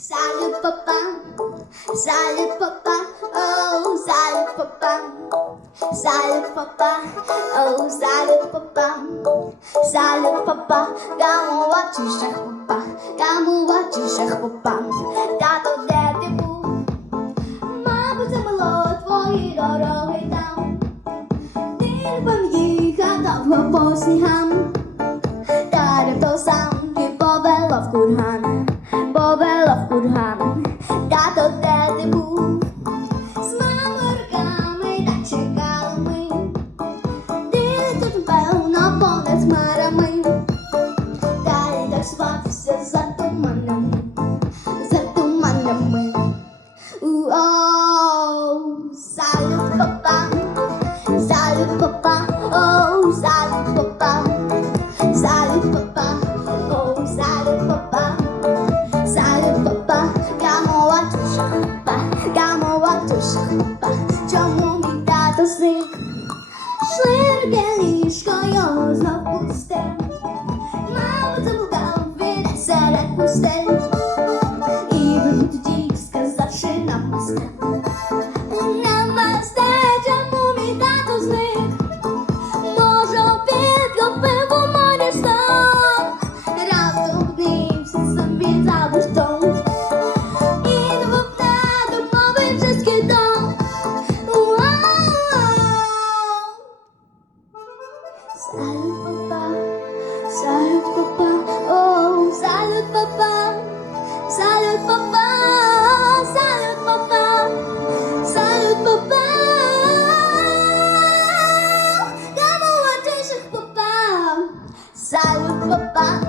Заліпопа, заліпопа, оу, заліпопа, заліпопа, оу, заліпопа, заліпопа, кому вачіше хлопа, кому вачіше хлопа. Тато, де ти був? Мабуть, це було твої дороги там. Ти не пом'їхав довго по снігам. Slergeliško jozno puste Malo zamugal, vede se repuste Muzika Salud papá, salud papá, oh, salud papá, salud papá, salud papá, salud papá. Gagawa tayo sa papá, salud papá.